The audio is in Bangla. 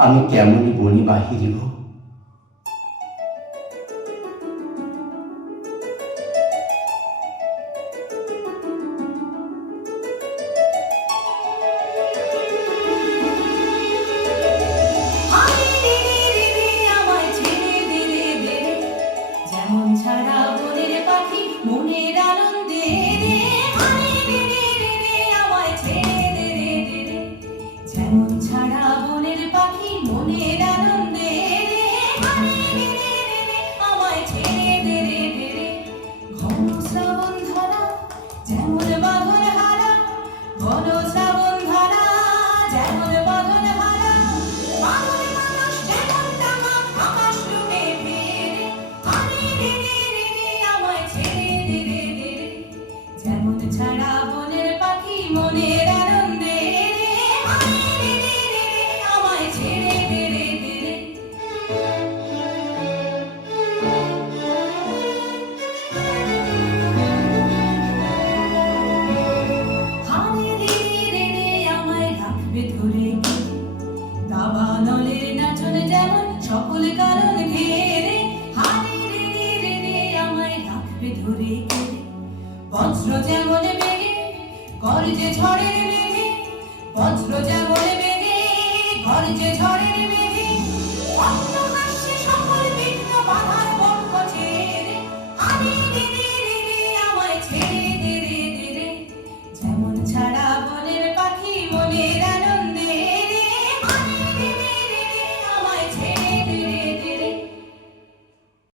আমি কেমনই বনি বাহিরিব ছেড়ে মনের আনন্দে ছাড়া বনের পাখি মনের আনন্দে ছেড়ে ধরে দাবা যেমন সকল কারণ ঘেরে। হারে রে রে আমায় রাখবে ধরে। বজ্র যেমন বেগে গর্জে ঝড়ের মেঘে বজ্র যেমন বেগে গর্জে ঝড়ের মেঘে।